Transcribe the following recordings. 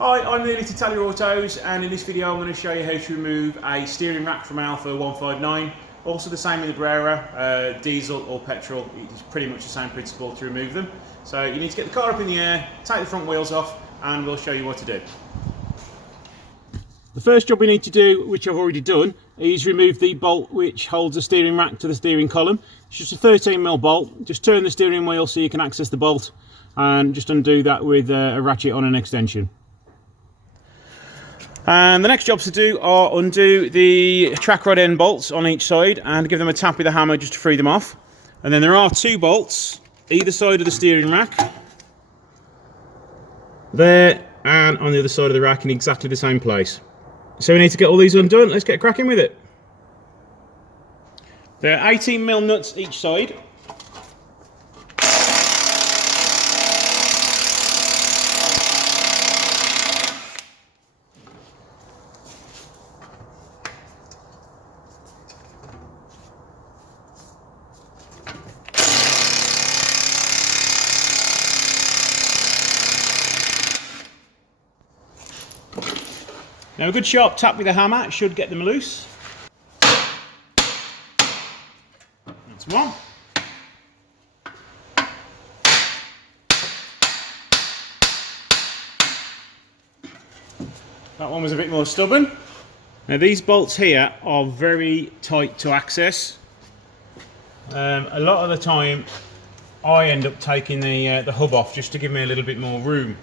Hi, I'm Neil at Italia Autos, and in this video I'm going to show you how to remove a steering rack from Alfa 159. Also the same in the Brera, diesel or petrol. It's pretty much the same principle to remove them. So you need to get the car up in the air, take the front wheels off, and we'll show you what to do. The first job we need to do, which I've already done, is remove the bolt which holds the steering rack to the steering column. It's just a 13mm bolt. Just turn the steering wheel so you can access the bolt, and just undo that with a ratchet on an extension. And the next jobs to do are undo the track rod end bolts on each side and give them a tap with a hammer just to free them off. And then there are two bolts either side of the steering rack, there and on the other side of the rack in exactly the same place. So we need to get all these undone. Let's get cracking with it. There are 18mm nuts each side. Now a good sharp tap with a hammer should get them loose. That's one. That one was a bit more stubborn. Now these bolts here are very tight to access. A lot of the time I end up taking the hub off just to give me a little bit more room.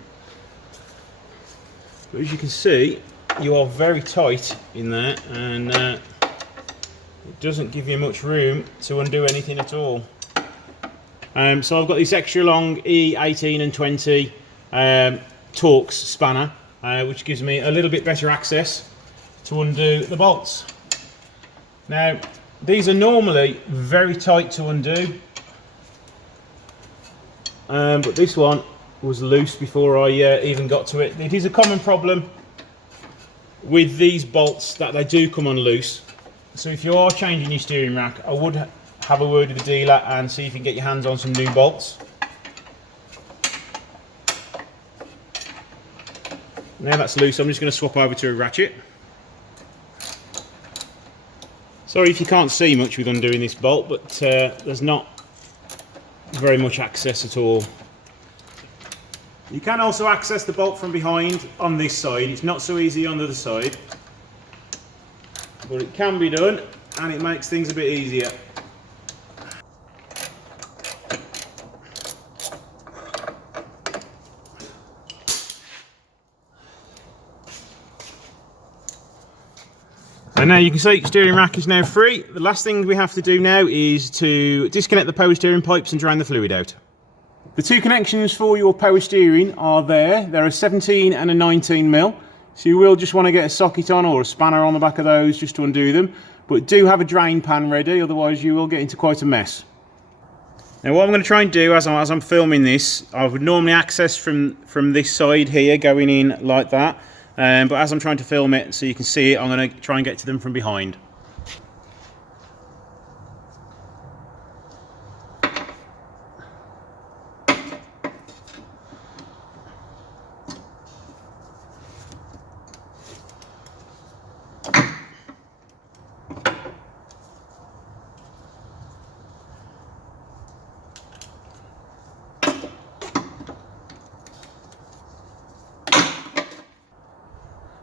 But as you can see, you are very tight in there, and it doesn't give you much room to undo anything at all. So I've got this extra long E18 and 20 Torx spanner, which gives me a little bit better access to undo the bolts. Now these are normally very tight to undo, but this one was loose before I even got to it. It is a common problem with these bolts that they do come on loose. So if you are changing your steering rack, I would have a word with the dealer and see if you can get your hands on some new bolts. Now that's loose, I'm just going to swap over to a ratchet. Sorry if you can't see much with undoing this bolt, but there's not very much access at all. You can also access the bolt from behind on this side. It's not so easy on the other side, but it can be done and it makes things a bit easier. And now you can see steering rack is now free. The last thing we have to do now is to disconnect the power steering pipes and drain the fluid out. The two connections for your power steering are there. They're a 17 and a 19mm. So you will just want to get a socket on or a spanner on the back of those just to undo them. But do have a drain pan ready, otherwise you will get into quite a mess. Now what I'm going to try and do as I'm filming this, I would normally access from this side here going in like that. But as I'm trying to film it so you can see it, I'm going to try and get to them from behind.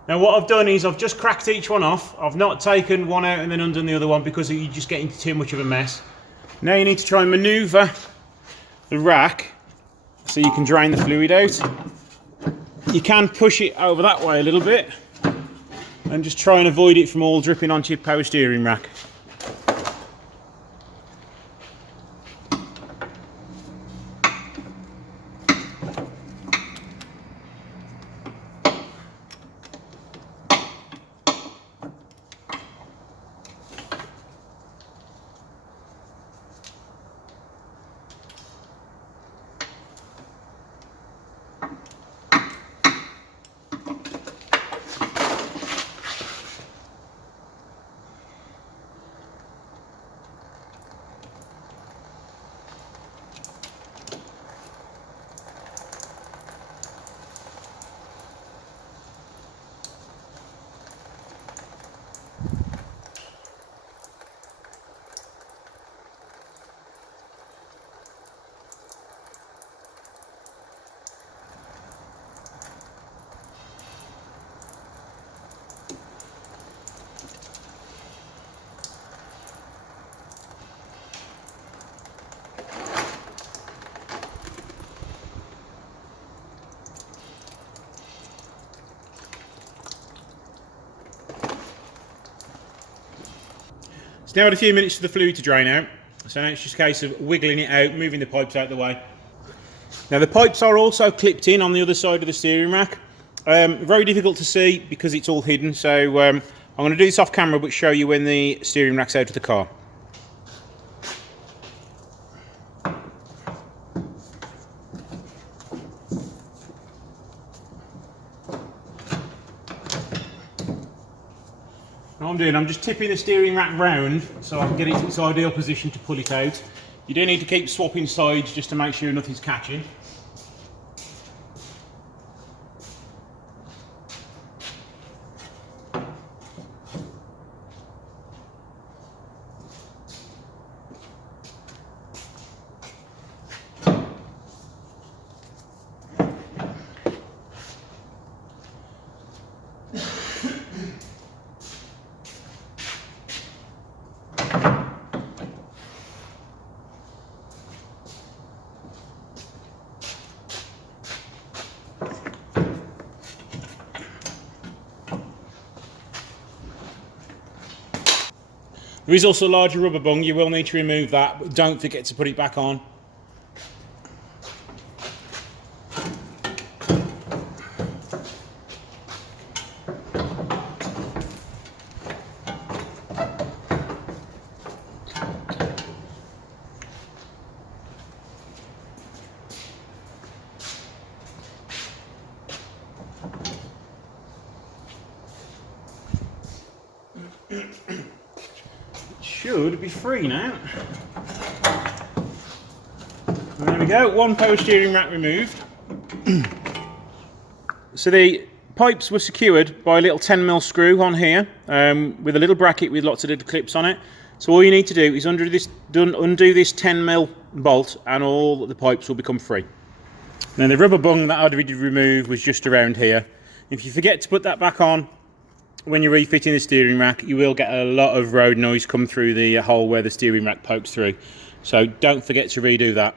Now what I've done is I've just cracked each one off. I've not taken one out and then undone the other one because you just get into too much of a mess. Now you need to try and manoeuvre the rack so you can drain the fluid out. You can push it over that way a little bit and just try and avoid it from all dripping onto your power steering rack. now had a few minutes for the fluid to drain out, so now it's just a case of wiggling it out, moving the pipes out of the way. Now the pipes are also clipped in on the other side of the steering rack. Very difficult to see because it's all hidden, so I'm going to do this off camera but show you when the steering rack's out of the car. What I'm doing, I'm just tipping the steering rack round so I can get it to its ideal position to pull it out. You do need to keep swapping sides just to make sure nothing's catching. There is also a larger rubber bung, you will need to remove that, but don't forget to put it back on. Should be free now. And there we go, one power steering rack removed. So the pipes were secured by a little 10mm screw on here with a little bracket with lots of little clips on it. So all you need to do is undo this 10mm bolt and all the pipes will become free. Now the rubber bung that I'd already removed was just around here. If you forget to put that back on when you're refitting the steering rack, you will get a lot of road noise come through the hole where the steering rack pokes through. So don't forget to redo that.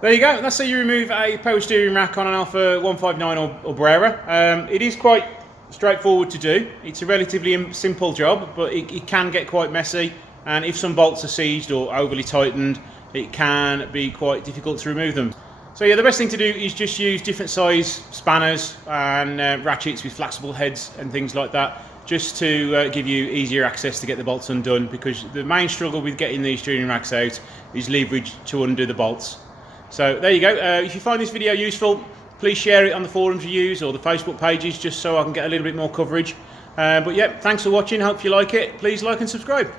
There you go, that's how you remove a power steering rack on an Alfa 159 or Brera. It is quite straightforward to do. It's a relatively simple job, but it can get quite messy, and if some bolts are seized or overly tightened, it can be quite difficult to remove them. So yeah, the best thing to do is just use different size spanners and ratchets with flexible heads and things like that, just to give you easier access to get the bolts undone, because the main struggle with getting these steering racks out is leverage to undo the bolts. So there you go. If you find this video useful, please share it on the forums you use or the Facebook pages, just so I can get a little bit more coverage. But yeah, thanks for watching, hope you like it. Please like and subscribe.